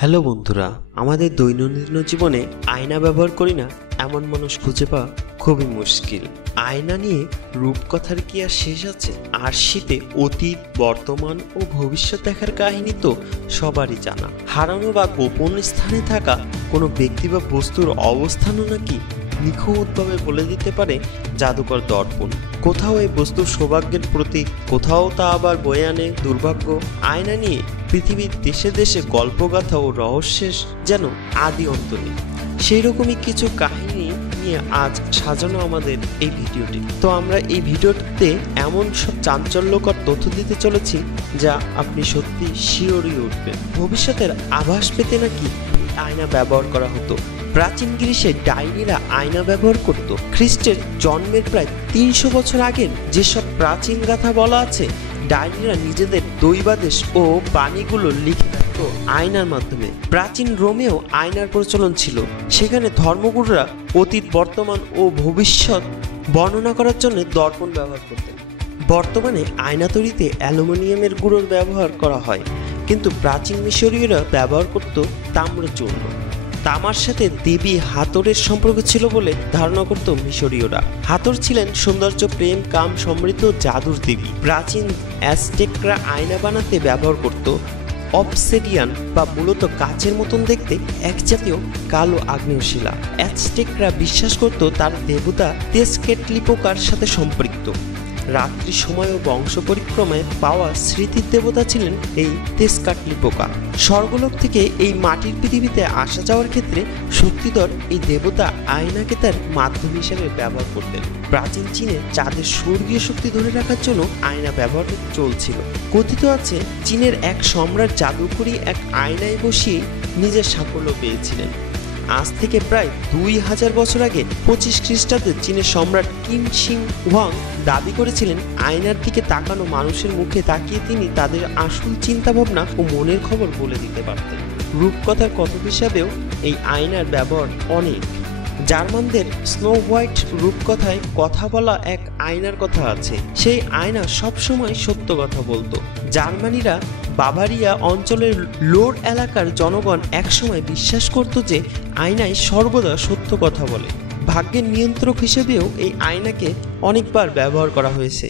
Hello বন্ধুরা, আমাদের দৈনন্দিন জীবনে আয়না ব্যবহার করি না এমন মানুষ খুঁজে পাওয়া খুবই মুশকিল। আয়না নিয়ে রূপকথার কি আর শেষ আছে? আর শীতে অতীত, বর্তমান ও ভবিষ্যৎ দেখার কাহিনী তো সবারই জানা। হারানো বা গোপন স্থানে থাকা কোনো ব্যক্তি বা বস্তুর অবস্থানও নাকি নিখুঁতভাবে বলে দিতে পারে জাদুকর দর্পণ। কোথাও এই বস্তু সৌভাগ্যের প্রতীক, কোথাও তা আবার বয়ে আনে দুর্ভাগ্য। আয়না নিয়ে পৃথিবীর দেশে দেশে গল্পগাথা ও রহস্যের যেন আদি অন্ত নেই। সেই রকমই কিছু কাহিনী নিয়ে আজ সাজানো আমাদের এই ভিডিওটি। তো আমরা এই ভিডিওটিতে এমন সব চাঞ্চল্যকর তথ্য দিতে চলেছি যা আপনি সত্যি শিহরিয়ে উঠবেন। ভবিষ্যতের আভাস পেতে নাকি আয়না ব্যবহার করা হতো। প্রাচীন গ্রীসে ডাইনিরা আয়না ব্যবহার করত। খ্রিস্টের জন্মের প্রায় ৩০০ বছর আগের যেসব প্রাচীন গাথা বলা আছে, ডাইনিরা নিজেদের দৈবাদেশ ও বাণীগুলো লিখে রাখত আয়নার মাধ্যমে। প্রাচীন রোমেও আয়নার প্রচলন ছিল। সেখানে ধর্মগুরুরা অতীত, বর্তমান ও ভবিষ্যৎ বর্ণনা করার জন্য দর্পণ ব্যবহার করতেন। বর্তমানে আয়না তৈরিতে অ্যালুমিনিয়ামের গুঁড়োর ব্যবহার করা হয়, কিন্তু প্রাচীন মিশরীয়রা ব্যবহার করত তাম্রের চূর্ণ। তামার সাথে দেবী হাতরের সম্পর্ক ছিল বলে ধারণা করত মিশরীয়রা। হাতর ছিলেন সৌন্দর্য, প্রেম, কাম, সমৃদ্ধ, জাদুর দেবী। প্রাচীন অ্যাজটেকরা আয়না বানাতে ব্যবহার করত অবসিডিয়ান বা মূলত কাচের মতন দেখতে এক জাতীয় কালো আগ্নেয় শিলা। অ্যাজটেকরা বিশ্বাস করত তার দেবতা তেজকেটলিপোকার সাথে সম্পৃক্ত। রাত্রি সময় ও বংশ পরিক্রমায় পাওয়া স্মৃতির দেবতা ছিলেন এই তেজকাটলিপোকা। স্বর্গলোক থেকে এই মাটির পৃথিবীতে আসা যাওয়ার ক্ষেত্রে শক্তিধর এই দেবতা আয়নাকে তার মাধ্যম হিসেবে ব্যবহার করতেন। প্রাচীন চীনে চাঁদের স্বর্গীয় শক্তি ধরে রাখার জন্য আয়না ব্যবহার চলছিল। কথিত আছে চীনের এক সম্রাট জাদুকরি এক আয়নায় বসিয়ে নিজের সাফল্য পেয়েছিলেন। আজ থেকে প্রায় ২০০০ বছর আগে ২৫ খ্রিস্টাব্দে চীনের সম্রাট কিং শিং হুয়াং দাবি করেছিলেন আয়নার দিকে তাকানো মানুষের মুখে তাকিয়ে তিনি তাদের আসল চিন্তা ভাবনা ও মনের খবর বলে দিতে পারতেন। রূপকথার কথক হিসাবেও এই আয়নার ব্যবহার অনেক। জার্মানদের স্নো হোয়াইট রূপকথায় কথা বলা এক আয়নার কথা আছে। সেই আয়না সবসময় সত্য কথা বলতো। জার্মানিরা বাভারিয়া অঞ্চলের লোর এলাকার জনগণ একসময় বিশ্বাস করত যে আয়নায় সর্বদা সত্য কথা বলে। ভাগ্যের নিয়ন্ত্রক হিসেবেও এই আয়নাকে অনেকবার ব্যবহার করা হয়েছে।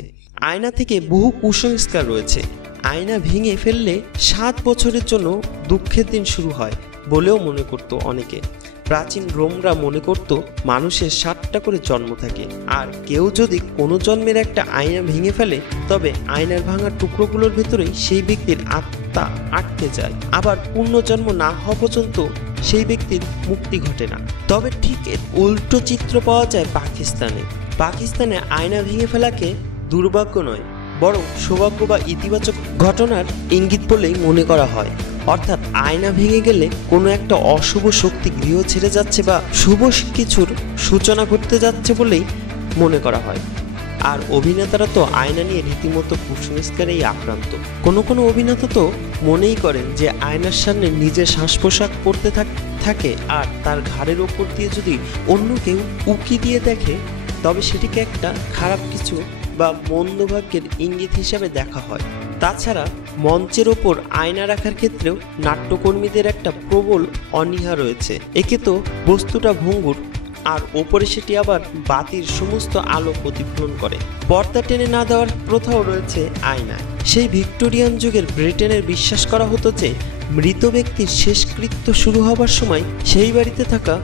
আয়না থেকে বহু কুসংস্কার রয়েছে। আয়না ভেঙে ফেললে ৭ বছরের জন্য দুঃখের দিন শুরু হয় বলেও মনে করত অনেকে। প্রাচীন রোমরা মনে করত মানুষের ৭টা করে জন্ম থাকে, আর কেউ যদি কোনো জন্মের একটা আয়না ভেঙে ফেলে তবে আয়নার ভাঙা টুকরোগুলোর ভেতরেই সেই ব্যক্তির আত্মা আটকে যায়। আবার পুনর্জন্ম না হওয়া পর্যন্ত সেই ব্যক্তির মুক্তি ঘটে না। তবে ঠিক এর উল্টো চিত্র পাওয়া যায় পাকিস্তানে আয়না ভেঙে ফেলাকে দুর্ভাগ্য নয়, বরং সৌভাগ্য বা ইতিবাচক ঘটনার ইঙ্গিত বলেই মনে করা হয়। অর্থাৎ আয়না ভেঙে গেলে কোনো একটা অশুভ শক্তি গৃহ ছেড়ে যাচ্ছে বা শুভ কিছুর সূচনা ঘটতে যাচ্ছে বলেই মনে করা হয়। আর অভিনেতারা তো আয়না নিয়ে রীতিমতো কুসংস্কারেই আক্রান্ত। কোনো অভিনেতা তো মনেই করেন যে আয়নার সামনে নিজের শ্বাস পোশাক পরতে থাকে আর তার ঘাড়ের ওপর দিয়ে যদি অন্য কেউ উকি দিয়ে দেখে তবে সেটিকে একটা খারাপ কিছু বা মন্দ ভাগ্যের ইঙ্গিত হিসাবে দেখা হয়। তাছাড়া মঞ্চের ওপর আয়না রাখার ক্ষেত্রেও নাট্যকর্মীদের একটা প্রবল অনীহা রয়েছে। একে তো বস্তুটা ভঙ্গুর, আর ওপরে সেটি আবার বাতির সমস্ত আলো প্রতিফলন করে। পর্দা টেনে না দেওয়ার প্রথাও রয়েছে আয়নায়। সেই ভিক্টোরিয়ান যুগের ব্রিটেনের বিশ্বাস করা হতো যে মৃত ব্যক্তির শেষকৃত্য শুরু হবার সময় সেই বাড়িতে থাকা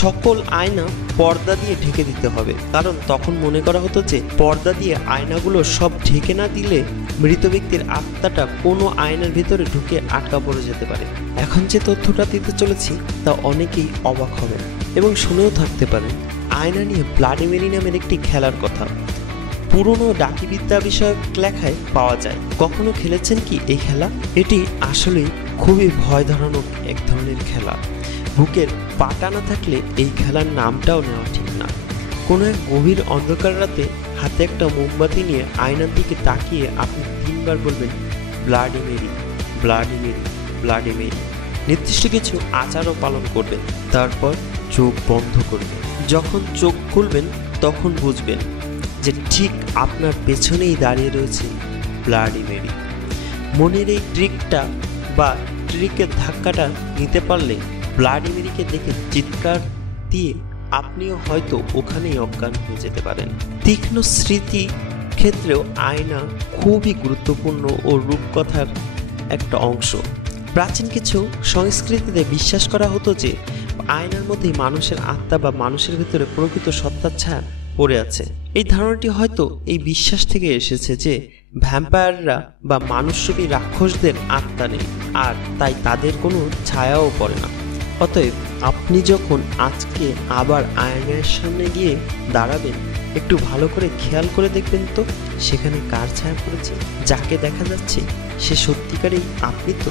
সকল আয়না পর্দা দিয়ে ঢেকে দিতে হবে, কারণ তখন মনে করা হতো যে পর্দা দিয়ে আয়নাগুলো সব ঢেকে না দিলে মৃত ব্যক্তির আত্মাটা কোনো আয়নার ভিতরে ঢুকে আটকা পড়ে যেতে পারে। এখন যে তথ্যটা দিতে চলেছি তা অনেকেই অবাক হবেন এবং শুনেও থাকতে পারেন। আয়না নিয়ে ব্লাডি মেরি নামের একটি খেলার কথা পুরনো ডাকিবিদ্যা বিষয়ক লেখায় পাওয়া যায়। কখনো খেলেছেন কি এই খেলা? এটি আসলেই খুবই ভয় ধরানো এক ধরনের খেলা। বুকের পাটা না থাকলে এই খেলার নামটাও নেওয়া ঠিক না। কোনো এক গভীর অন্ধকার রাতে হাতে একটা মোমবাতি নিয়ে আয়নার দিকে তাকিয়ে আপনি ৩ বার বলবেন bloody Mary, bloody Mary, bloody Mary. নির্দিষ্ট কিছু আচারও পালন করবেন। তারপর চোখ বন্ধ করবেন। যখন চোখ খুলবেন তখন বুঝবেন যে ঠিক আপনার পেছনেই দাঁড়িয়ে রয়েছে ব্লাডি মেরি। মনের এই ট্রিকটা বা রড্রিকের ধাক্কাটা নিতে পারলে ব্লাডি মেরিকে দেখে চিৎকার দিয়ে আপনিও হয়তো ওখানেই অজ্ঞান হয়ে যেতে পারেন। তীক্ষ্ণ স্মৃতি ক্ষেত্রেও আয়না খুবই গুরুত্বপূর্ণ ও রূপকথার একটা অংশ। প্রাচীন কিছু সংস্কৃতিতে বিশ্বাস করা হতো যে আয়নার মধ্যেই মানুষের আত্মা বা মানুষের ভিতরে প্রকৃত সত্তার ছায়া পড়ে আছে। এই ধারণাটি হয়তো এই বিশ্বাস থেকে এসেছে যে ভ্যাম্পায়াররা বা মানুষরূপী রাক্ষসদের আত্মা নেই, আর তাই তাদের কোনো ছায়াও পড়ে না। অতএব আপনি যখন আজকে আবার আয়নার সামনে গিয়ে দাঁড়াবেন, একটু ভালো করে খেয়াল করে দেখবেন তো সেখানে কার ছায়া পড়েছে। যাকে দেখা যাচ্ছে সে সত্যিকারেই আপনি তো।